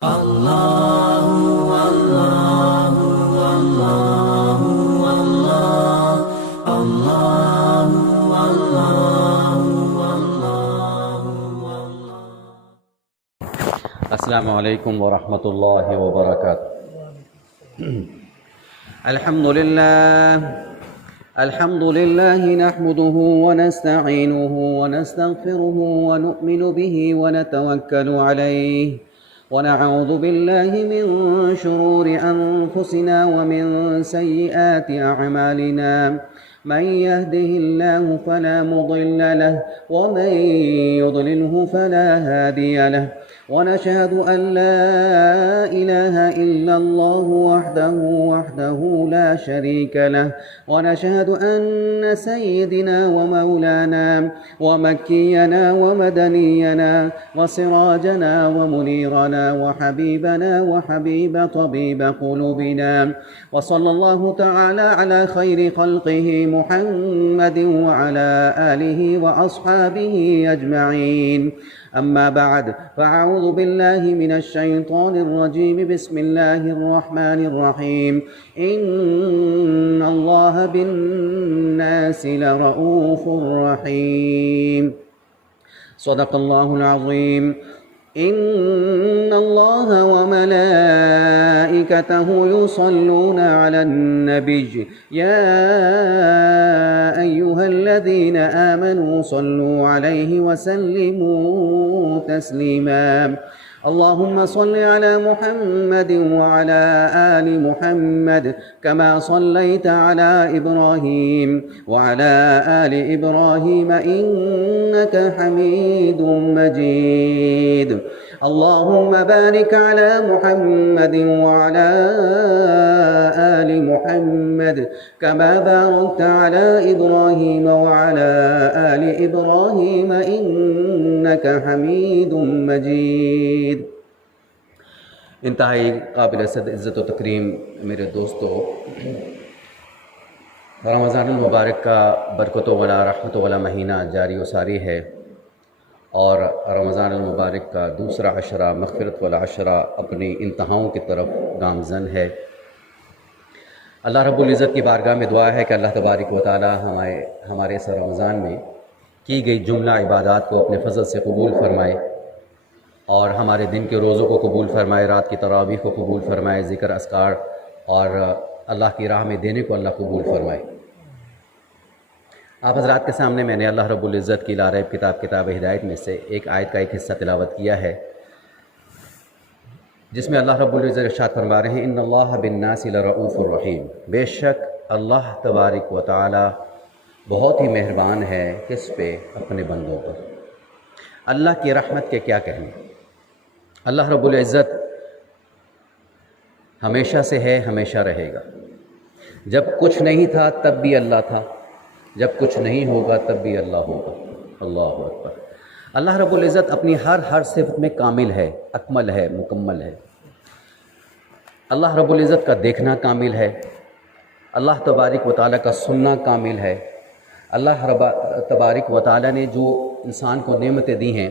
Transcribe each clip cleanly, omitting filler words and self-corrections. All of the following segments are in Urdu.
السلام علیکم ورحمۃ اللہ وبرکاتہ۔ الحمد للہ نحمده ونستعینه ونستغفره ونؤمن به ونتوکل علیہ ونعوذ باللہ من شرور انفسنا ومن سیئات اعمالنا، من يهده الله فلا مضل له ومن يضلله فلا هادي له، ونشهد أن لا إله إلا الله وحده لا شريك له، ونشهد أن سيدنا ومولانا ومكينا ومدنينا وسراجنا ومنيرنا وحبيبنا وحبيب طبيب قلوبنا، وصلى الله تعالى على خير خلقه محمد وعلى آله وأصحابه أجمعين. أما بعد، فأعوذ بالله من الشيطان الرجيم. بسم الله الرحمن الرحيم. إن الله بالناس لرؤوف رحيم. صدق الله العظيم. إن الله وملائكته يصلون على النبي يا أيها الذين آمنوا صلوا عليه وسلموا تسليما. اللهم صل على محمد وعلى آل محمد كما صليت على إبراهيم وعلى آل إبراهيم إنك حميد مجيد. اللهم بارك على محمد وعلى آل محمد كما باركت على إبراهيم وعلى آل إبراهيم إنك حميد مجيد. انتہائی قابل عزت و تکریم میرے دوستو، رمضان المبارک کا برکتوں والا رحمتوں والا مہینہ جاری و ساری ہے، اور رمضان المبارک کا دوسرا عشرہ مغفرت والا عشرہ اپنی انتہاؤں کی طرف گامزن ہے۔ اللہ رب العزت کی بارگاہ میں دعا ہے کہ اللہ تبارک و تعالی ہمارے اس رمضان میں کی گئی جملہ عبادات کو اپنے فضل سے قبول فرمائے، اور ہمارے دن کے روزوں کو قبول فرمائے، رات کی تراویح کو قبول فرمائے، ذکر اذکار اور اللہ کی راہ میں دینے کو اللہ قبول فرمائے۔ آپ حضرات کے سامنے میں نے اللہ رب العزت کی لا ریب کتاب ہدایت میں سے ایک آیت کا ایک حصہ تلاوت کیا ہے، جس میں اللہ رب العزت ارشاد فرما رہے ہیں، ان اللہ بالناس لرؤوف الرحیم. بے شک اللہ تبارک و تعالی بہت ہی مہربان ہے، کس پہ؟ اپنے بندوں پر۔ اللہ کی رحمت کے کیا کہنے، اللہ رب العزت ہمیشہ سے ہے، ہمیشہ رہے گا۔ جب کچھ نہیں تھا تب بھی اللہ تھا، جب کچھ نہیں ہوگا تب بھی اللہ ہوگا۔ اللہ اکبر۔ اللہ رب العزت اپنی ہر صفت میں کامل ہے، اکمل ہے، مکمل ہے۔ اللہ رب العزت کا دیکھنا کامل ہے، اللہ تبارک و تعالیٰ کا سننا کامل ہے۔ اللہ تبارک و تعالیٰ نے جو انسان کو نعمتیں دی ہیں،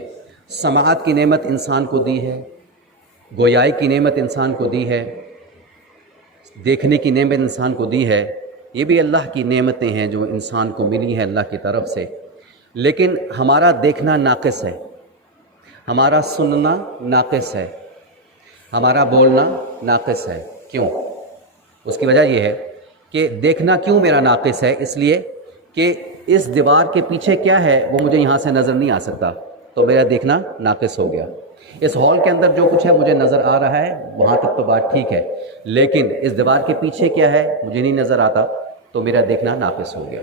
سماعت کی نعمت انسان کو دی ہے، گویائی کی نعمت انسان کو دی ہے، دیکھنے کی نعمت انسان کو دی ہے، یہ بھی اللہ کی نعمتیں ہیں جو انسان کو ملی ہیں اللہ کی طرف سے۔ لیکن ہمارا دیکھنا ناقص ہے، ہمارا سننا ناقص ہے، ہمارا بولنا ناقص ہے۔ کیوں؟ اس کی وجہ یہ ہے کہ دیکھنا کیوں میرا ناقص ہے؟ اس لیے کہ اس دیوار کے پیچھے کیا ہے وہ مجھے یہاں سے نظر نہیں آ سکتا، تو میرا دیکھنا ناقص ہو گیا۔ اس ہال کے اندر جو کچھ ہے مجھے نظر آ رہا ہے، وہاں تک تو بات ٹھیک ہے، لیکن اس دیوار کے پیچھے کیا ہے مجھے نہیں نظر آتا، تو میرا دیکھنا ناقص ہو گیا۔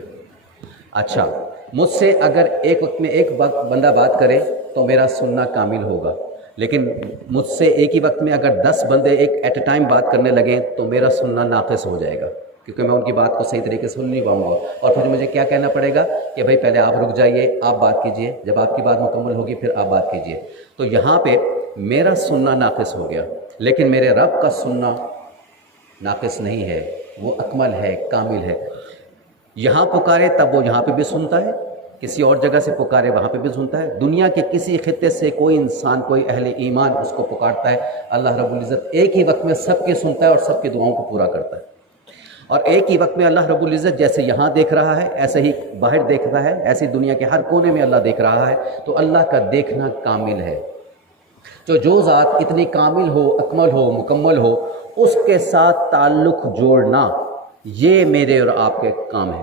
اچھا، مجھ سے اگر ایک وقت میں ایک بندہ بات کرے تو میرا سننا کامل ہوگا، لیکن مجھ سے ایک ہی وقت میں اگر 10 بندے ایٹ اے ٹائم بات کرنے لگیں تو میرا سننا ناقص ہو جائے گا، کیونکہ میں ان کی بات کو صحیح طریقے سے سن نہیں پاؤں گا، اور پھر مجھے کیا کہنا پڑے گا کہ بھائی پہلے آپ رک جائیے، آپ بات کیجئے، جب آپ کی بات مکمل ہوگی پھر آپ بات کیجئے۔ تو یہاں پہ میرا سننا ناقص ہو گیا، لیکن میرے رب کا سننا ناقص نہیں ہے، وہ اکمل ہے، کامل ہے۔ یہاں پکارے تب وہ یہاں پہ بھی سنتا ہے، کسی اور جگہ سے پکارے وہاں پہ بھی سنتا ہے. دنیا کے کسی خطے سے کوئی انسان، کوئی اہل ایمان اس کو پکارتا ہے، اللہ رب العزت ایک ہی وقت میں سب کے سنتا ہے اور سب کی دعاؤں کو پورا کرتا ہے. اور ایک ہی وقت میں اللہ رب العزت جیسے یہاں دیکھ رہا ہے ایسے ہی باہر دیکھتا ہے، ایسی دنیا کے ہر کونے میں اللہ دیکھ رہا ہے. تو اللہ کا دیکھنا کامل ہے. جو ذات اتنی کامل ہو، اکمل ہو، مکمل ہو، اس کے ساتھ تعلق جوڑنا یہ میرے اور آپ کے کام ہے.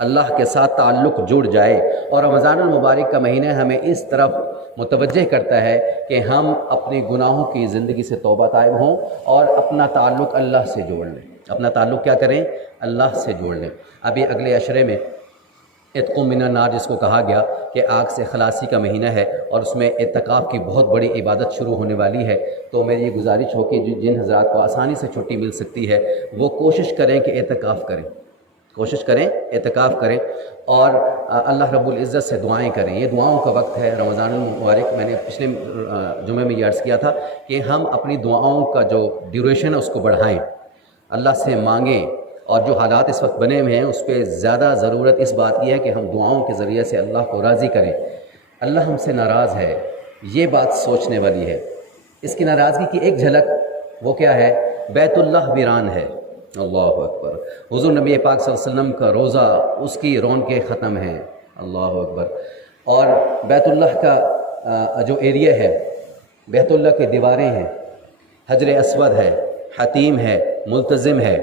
اللہ کے ساتھ تعلق جڑ جائے. اور رمضان المبارک کا مہینہ ہمیں اس طرف متوجہ کرتا ہے کہ ہم اپنے گناہوں کی زندگی سے توبہ طائب ہوں اور اپنا تعلق اللہ سے جوڑ لیں. اپنا تعلق کیا کریں؟ اللہ سے جوڑ لیں. ابھی اگلے عشرے میں عتق من النار جس کو کہا گیا کہ آگ سے خلاصی کا مہینہ ہے، اور اس میں اعتکاف کی بہت بڑی عبادت شروع ہونے والی ہے. تو میری یہ گزارش ہو کہ جن حضرات کو آسانی سے چھٹی مل سکتی ہے وہ کوشش کریں کہ اعتکاف کریں، کوشش کریں اعتکاف کریں اور اللہ رب العزت سے دعائیں کریں. یہ دعاؤں کا وقت ہے رمضان المبارک. میں نے پچھلے جمعے میں یہ عرض کیا تھا کہ ہم اپنی دعاؤں کا جو ڈیوریشن ہے اس کو بڑھائیں، اللہ سے مانگیں. اور جو حالات اس وقت بنے ہوئے ہیں اس پہ زیادہ ضرورت اس بات کی ہے کہ ہم دعاؤں کے ذریعے سے اللہ کو راضی کریں. اللہ ہم سے ناراض ہے، یہ بات سوچنے والی ہے. اس کی ناراضگی کی ایک جھلک وہ کیا ہے؟ بیت اللہ ویران ہے. اللہ اکبر. حضور نبی پاک صلی اللہ علیہ وسلم کا روزہ، اس کی رونقیں ختم ہیں. اللہ اکبر. اور بیت اللہ کا جو ایریا ہے، بیت اللہ کی دیواریں ہیں، حجر اسود ہے، حتیم ہے، ملتزم ہے.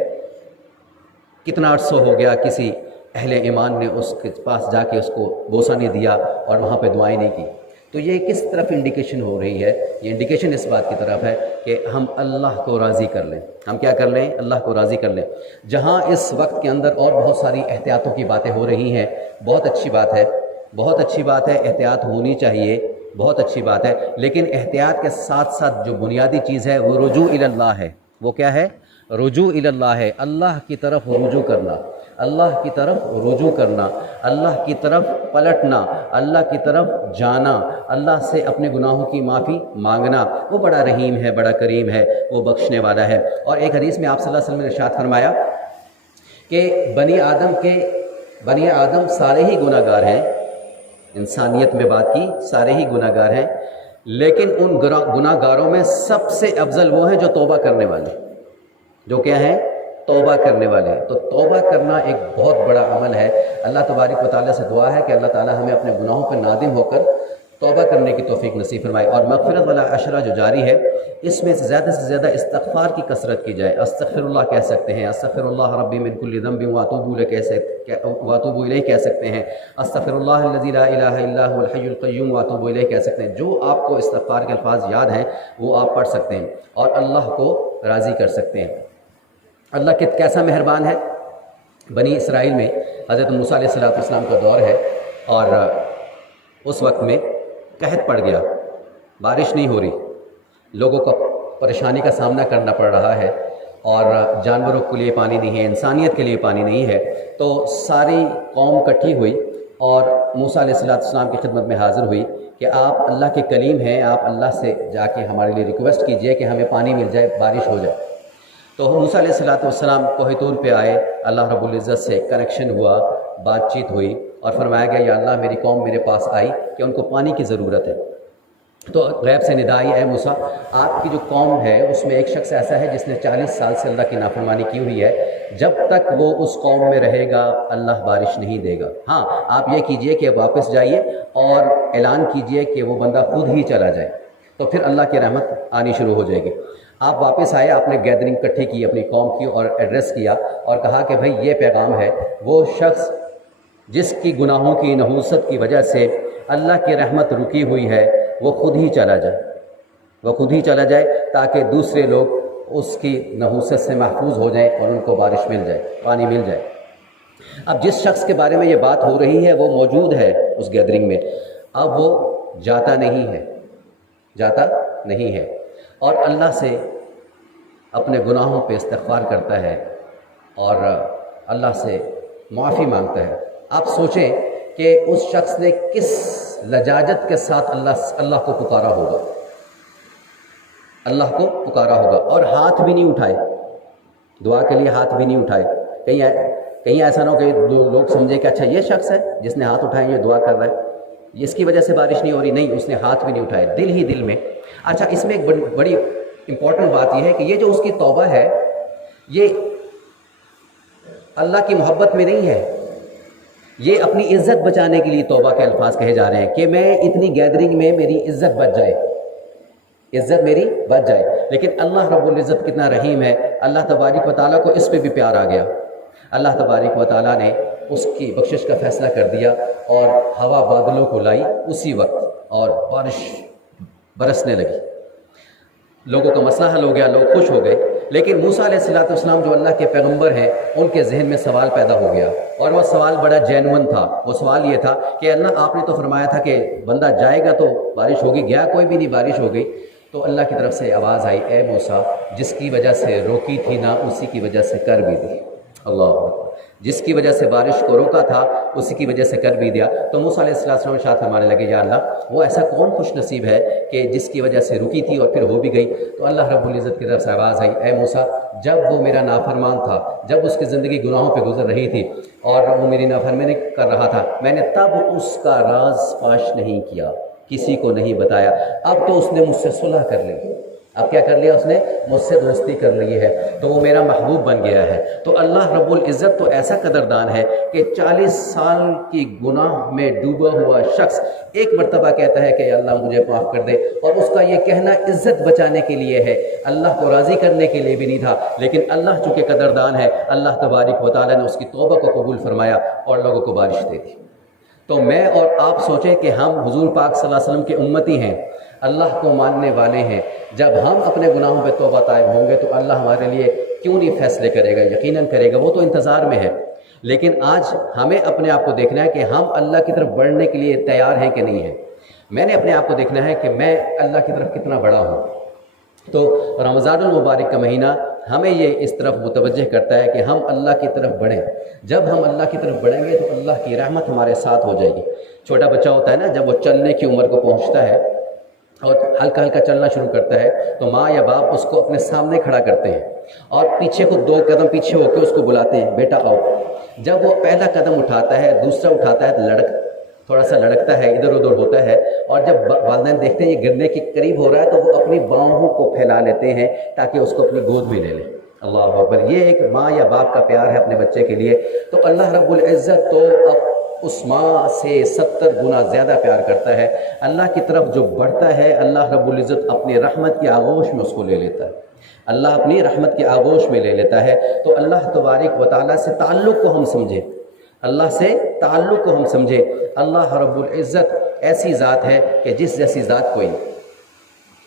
کتنا عرصہ ہو گیا کسی اہل ایمان نے اس کے پاس جا کے اس کو بوسہ نہیں دیا اور وہاں پہ دعائیں نہیں کی. تو یہ کس طرف انڈیکیشن ہو رہی ہے؟ یہ انڈیکیشن اس بات کی طرف ہے کہ ہم اللہ کو راضی کر لیں. ہم کیا کر لیں؟ اللہ کو راضی کر لیں. جہاں اس وقت کے اندر اور بہت ساری احتیاطوں کی باتیں ہو رہی ہیں، بہت اچھی بات ہے، بہت اچھی بات ہے، احتیاط ہونی چاہیے، بہت اچھی بات ہے. لیکن احتیاط کے ساتھ ساتھ جو بنیادی چیز ہے وہ رجوع الی اللہ ہے. وہ کیا ہے؟ رجوع الی اللہ ہے. اللہ کی طرف رجوع کرنا، اللہ کی طرف رجوع کرنا، اللہ کی طرف پلٹنا، اللہ کی طرف جانا، اللہ سے اپنے گناہوں کی معافی مانگنا. وہ بڑا رحیم ہے، بڑا کریم ہے، وہ بخشنے والا ہے. اور ایک حدیث میں آپ صلی اللہ علیہ وسلم نے ارشاد فرمایا کہ بنی آدم سارے ہی گناہ گار ہیں. انسانیت میں بات کی، سارے ہی گناہ گار ہیں، لیکن ان گناہ گاروں میں سب سے افضل وہ ہیں جو توبہ کرنے والے. جو کیا ہیں؟ توبہ کرنے والے ہیں. تو توبہ کرنا ایک بہت بڑا عمل ہے. اللہ تبارک و تعالیٰ سے دعا ہے کہ اللہ تعالیٰ ہمیں اپنے گناہوں پر نادم ہو کر توبہ کرنے کی توفیق نصیب فرمائے. اور مغفرت والا عشرہ جو جاری ہے اس میں سے زیادہ استغفار کی کثرت کی جائے. استغفر اللہ کہہ سکتے ہیں، استغفر اللہ ربی من کل ذنب واتوب الیہ کہہ سکتے ہیں، استغفر اللہ الذی لا الہ الا هو الحی القیوم واتوب الیہ کہہ سکتے ہیں. جو آپ کو استغفار کے الفاظ یاد ہیں وہ آپ پڑھ سکتے ہیں اور اللہ کو راضی کر سکتے ہیں. اللہ کیسا مہربان ہے. بنی اسرائیل میں حضرت موسیٰ علیہ السلام کا دور ہے اور اس وقت میں قحط پڑ گیا، بارش نہیں ہو رہی، لوگوں کو پریشانی کا سامنا کرنا پڑ رہا ہے اور جانوروں کے لیے پانی نہیں ہے، انسانیت کے لیے پانی نہیں ہے. تو ساری قوم اکٹھی ہوئی اور موسیٰ علیہ السلام کی خدمت میں حاضر ہوئی کہ آپ اللہ کے کلیم ہیں، آپ اللہ سے جا کے ہمارے لیے ریکویسٹ کیجئے کہ ہمیں پانی مل جائے، بارش ہو جائے. تو موسیٰ علیہ السلام کوہ طور پہ آئے، اللہ رب العزت سے کنیکشن ہوا، بات چیت ہوئی اور فرمایا گیا یا اللہ میری قوم میرے پاس آئی کہ ان کو پانی کی ضرورت ہے. تو غیب سے ندا آئی، اے موسیٰ آپ کی جو قوم ہے اس میں ایک شخص ایسا ہے جس نے 40 سال سے اللہ کی نافرمانی کی ہوئی ہے، جب تک وہ اس قوم میں رہے گا اللہ بارش نہیں دے گا. ہاں آپ یہ کیجئے کہ واپس جائیے اور اعلان کیجئے کہ وہ بندہ خود ہی چلا جائے، تو پھر اللہ کی رحمت آنی شروع ہو جائے گی. آپ واپس آئے، آپ نے گیدرنگ اکٹھی کی اپنی قوم کی اور ایڈریس کیا اور کہا کہ بھائی یہ پیغام ہے، وہ شخص جس کی گناہوں کی نحوست کی وجہ سے اللہ کی رحمت رکی ہوئی ہے وہ خود ہی چلا جائے، وہ خود ہی چلا جائے تاکہ دوسرے لوگ اس کی نحوست سے محفوظ ہو جائیں اور ان کو بارش مل جائے، پانی مل جائے. اب جس شخص کے بارے میں یہ بات ہو رہی ہے وہ موجود ہے اس گیدرنگ میں، اب وہ جاتا نہیں ہے اور اللہ سے اپنے گناہوں پہ استغفار کرتا ہے اور اللہ سے معافی مانگتا ہے. آپ سوچیں کہ اس شخص نے کس لجاجت کے ساتھ اللہ کو پکارا ہوگا، اللہ کو پکارا ہوگا اور ہاتھ بھی نہیں اٹھائے، دعا کے لیے ہاتھ بھی نہیں اٹھائے. کہیں ایسا نہ ہو کہ لوگ سمجھے کہ اچھا یہ شخص ہے جس نے ہاتھ اٹھائے یہ دعا کر رہا ہے، اس کی وجہ سے بارش نہیں ہو رہی. نہیں، اس نے ہاتھ بھی نہیں اٹھائے، دل ہی دل میں. اچھا، اس میں ایک بڑی امپورٹنٹ بات یہ ہے کہ یہ جو اس کی توبہ ہے یہ اللہ کی محبت میں نہیں ہے، یہ اپنی عزت بچانے کے لیے توبہ کے الفاظ کہے جا رہے ہیں کہ میں اتنی گیدرنگ میں میری عزت بچ جائے، عزت میری بچ جائے. لیکن اللہ رب العزت کتنا رحیم ہے، اللہ تبارک و تعالیٰ کو اس پہ بھی پیار آ گیا. اللہ تبارک و تعالیٰ نے اس کی بخشش کا فیصلہ کر دیا اور ہوا بادلوں کو لائی اسی وقت اور بارش برسنے لگی. لوگوں کا مسئلہ حل ہو گیا، لوگ خوش ہو گئے. لیکن موسیٰ علیہ السلام جو اللہ کے پیغمبر ہیں ان کے ذہن میں سوال پیدا ہو گیا، اور وہ سوال بڑا جینون تھا. وہ سوال یہ تھا کہ اللہ آپ نے تو فرمایا تھا کہ بندہ جائے گا تو بارش ہوگی، گیا کوئی بھی نہیں، بارش ہو گئی. تو اللہ کی طرف سے آواز آئی، اے موسیٰ جس کی وجہ سے روکی تھی نا اسی کی وجہ سے کر بھی دی. اللہ اکبر. جس کی وجہ سے بارش کو روکا تھا اسی کی وجہ سے کر بھی دیا. تو موسیٰ علیہ السلام شاہ فرمانے لگے، یا اللہ وہ ایسا کون خوش نصیب ہے کہ جس کی وجہ سے رکی تھی اور پھر ہو بھی گئی. تو اللہ رب العزت کی طرف سے آواز آئی، اے موسیٰ جب وہ میرا نافرمان تھا، جب اس کی زندگی گناہوں پہ گزر رہی تھی اور وہ میری نافرمانی کر رہا تھا، میں نے تب اس کا راز فاش نہیں کیا، کسی کو نہیں بتایا. اب تو اس نے مجھ سے صلح کر لی. اب کیا کر لیا؟ اس نے مجھ سے دوستی کر لی ہے، تو وہ میرا محبوب بن گیا ہے. تو اللہ رب العزت تو ایسا قدردان ہے کہ 40 سال کی گناہ میں ڈوبا ہوا شخص ایک مرتبہ کہتا ہے کہ اللہ مجھے معاف کر دے، اور اس کا یہ کہنا عزت بچانے کے لیے ہے، اللہ کو راضی کرنے کے لیے بھی نہیں تھا. لیکن اللہ چونکہ قدردان ہے، اللہ تبارک و تعالیٰ نے اس کی توبہ کو قبول فرمایا اور لوگوں کو بارش دے دی. تو میں اور آپ سوچیں کہ ہم حضور پاک صلی اللہ علیہ وسلم کے امتی ہیں، اللہ کو ماننے والے ہیں. جب ہم اپنے گناہوں پہ توبہ طائب ہوں گے تو اللہ ہمارے لیے کیوں نہیں فیصلے کرے گا؟ یقیناً کرے گا، وہ تو انتظار میں ہے. لیکن آج ہمیں اپنے آپ کو دیکھنا ہے کہ ہم اللہ کی طرف بڑھنے کے لیے تیار ہیں کہ نہیں ہیں. میں نے اپنے آپ کو دیکھنا ہے کہ میں اللہ کی طرف کتنا بڑا ہوں. تو رمضان المبارک کا مہینہ ہمیں یہ اس طرف متوجہ کرتا ہے کہ ہم اللہ کی طرف بڑھیں. جب ہم اللہ کی طرف بڑھیں گے تو اللہ کی رحمت ہمارے ساتھ ہو جائے گی. چھوٹا بچہ ہوتا ہے نا، جب وہ چلنے کی عمر کو پہنچتا ہے اور ہلکا ہلکا چلنا شروع کرتا ہے تو ماں یا باپ اس کو اپنے سامنے کھڑا کرتے ہیں اور پیچھے کو 2 قدم پیچھے ہو کے اس کو بلاتے ہیں، بیٹا آؤ. جب وہ پہلا قدم اٹھاتا ہے، دوسرا اٹھاتا ہے تو تھوڑا سا لڑکتا ہے، ادھر ادھر ہوتا ہے، اور جب والدین دیکھتے ہیں یہ گرنے کے قریب ہو رہا ہے تو وہ اپنی باہوں کو پھیلا لیتے ہیں تاکہ اس کو اپنی گود میں لے لیں. اللہ اکبر. یہ ایک ماں یا باپ کا پیار ہے اپنے بچے کے لیے. تو اللہ رب العزت تو اب اس ماں سے 70 گنا زیادہ پیار کرتا ہے. اللہ کی طرف جو بڑھتا ہے اللہ رب العزت اپنی رحمت کی آغوش میں اس کو لے لیتا ہے. اللہ اپنی رحمت کی آغوش میں لے لیتا ہے. تو اللہ تبارک و تعالیٰ سے تعلق کو ہم سمجھیں، اللہ سے تعلق کو ہم سمجھیں. اللہ رب العزت ایسی ذات ہے کہ جس جیسی ذات کوئی نہیں.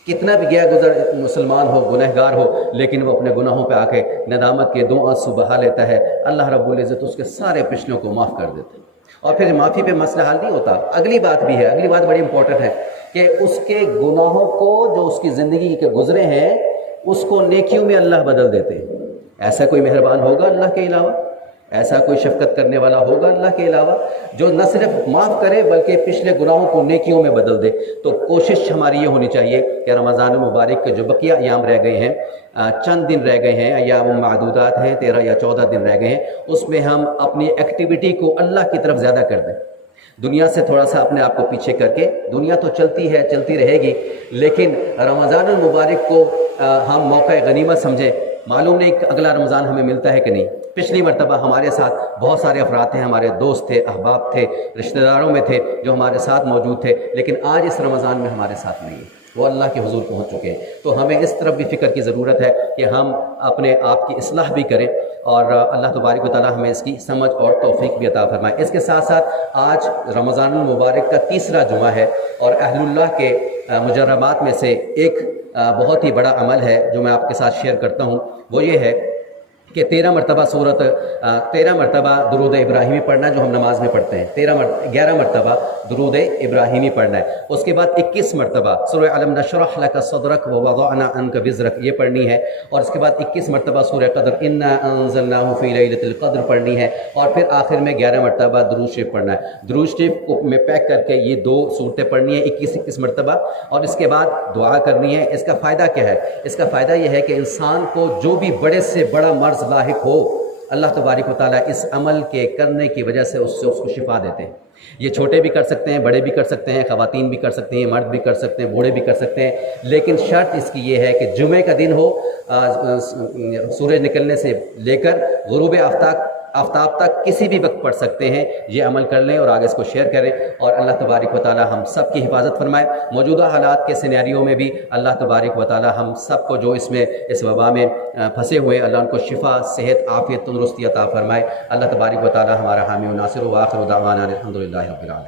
کتنا بھی گیا گزر مسلمان ہو، گنہگار ہو، لیکن وہ اپنے گناہوں پہ آ کے ندامت کے 2 آنسو بہا لیتا ہے. اللہ رب العزت اس کے سارے پچھلوں کو معاف کر دیتے ہیں. اور پھر معافی پہ مسئلہ حل نہیں ہوتا. اگلی بات بھی ہے، اگلی بات بڑی امپورٹنٹ ہے کہ اس کے گناہوں کو جو اس کی زندگی کے گزرے ہیں اس کو نیکیوں میں اللہ بدل دیتے ہیں. ایسا کوئی مہربان ہوگا اللہ کے علاوہ؟ ایسا کوئی شفقت کرنے والا ہوگا اللہ کے علاوہ جو نہ صرف معاف کرے بلکہ پچھلے گناہوں کو نیکیوں میں بدل دے؟ تو کوشش ہماری یہ ہونی چاہیے کہ رمضان المبارک کے جو بقیہ ایام رہ گئے ہیں، چند دن رہ گئے ہیں، ایام معدودات ہیں، 13 یا 14 دن رہ گئے ہیں، اس میں ہم اپنی ایکٹیویٹی کو اللہ کی طرف زیادہ کر دیں. دنیا سے تھوڑا سا اپنے آپ کو پیچھے کر کے، دنیا تو چلتی ہے، چلتی رہے گی، لیکن رمضان المبارک کو ہم موقع غنیمت سمجھیں. معلوم نہیں کہ اگلا رمضان ہمیں ملتا ہے کہ نہیں. پچھلی مرتبہ ہمارے ساتھ بہت سارے افراد تھے، ہمارے دوست تھے، احباب تھے، رشتہ داروں میں تھے جو ہمارے ساتھ موجود تھے، لیکن آج اس رمضان میں ہمارے ساتھ نہیں ہے، وہ اللہ کے حضور پہنچ چکے ہیں. تو ہمیں اس طرف بھی فکر کی ضرورت ہے کہ ہم اپنے آپ کی اصلاح بھی کریں اور اللہ تبارک و تعالیٰ ہمیں اس کی سمجھ اور توفیق بھی عطا فرمائے. اس کے ساتھ ساتھ آج رمضان المبارک کا 3را جمعہ ہے اور اہل اللہ کے مجربات میں سے ایک بہت ہی بڑا عمل ہے جو میں آپ کے ساتھ شیئر کرتا ہوں. وہ یہ ہے کہ 13 مرتبہ درود ابراہیمی پڑھنا جو ہم نماز میں پڑھتے ہیں. 11 مرتبہ درود ابراہیمی پڑھنا ہے. اس کے بعد 21 مرتبہ سورہ علم نشرح لک صدرک ووضعنا عنک وزرک یہ پڑھنی ہے. اور اس کے بعد 21 مرتبہ سورہ قدر انا انزلناہ فی لیلۃ القدر پڑھنی ہے. اور پھر آخر میں 11 مرتبہ درود شریف پڑھنا ہے. درود شریف کو میں پیک کر کے یہ 2 صورتیں پڑھنی ہیں 21 مرتبہ، اور اس کے بعد دعا کرنی ہے. اس کا فائدہ کیا ہے؟ اس کا فائدہ یہ ہے کہ انسان کو جو بھی بڑے سے بڑا مرض لاحق ہو اللہ تبارک و تعالیٰ اس عمل کے کرنے کی وجہ سے اس کو شفا دیتے ہیں۔ یہ چھوٹے بھی کر سکتے ہیں، بڑے بھی کر سکتے ہیں، خواتین بھی کر سکتے ہیں، مرد بھی کر سکتے ہیں، بوڑھے بھی کر سکتے ہیں، لیکن شرط اس کی یہ ہے کہ جمعے کا دن ہو، سورج نکلنے سے لے کر غروب آفتاب تک کسی بھی وقت پڑھ سکتے ہیں۔ یہ عمل کر لیں اور آگے اس کو شیئر کریں، اور اللہ تبارک و تعالی ہم سب کی حفاظت فرمائے۔ موجودہ حالات کے سینیریو میں بھی اللہ تبارک و تعالی ہم سب کو جو اس وبا میں پھنسے ہوئے، اللہ ان کو شفا، صحت، عافیت، تندرستی عطا فرمائے۔ اللہ تبارک و تعالی ہمارا حامی و ناصر، و آخر دعوانا الحمدللہ رب العالمین۔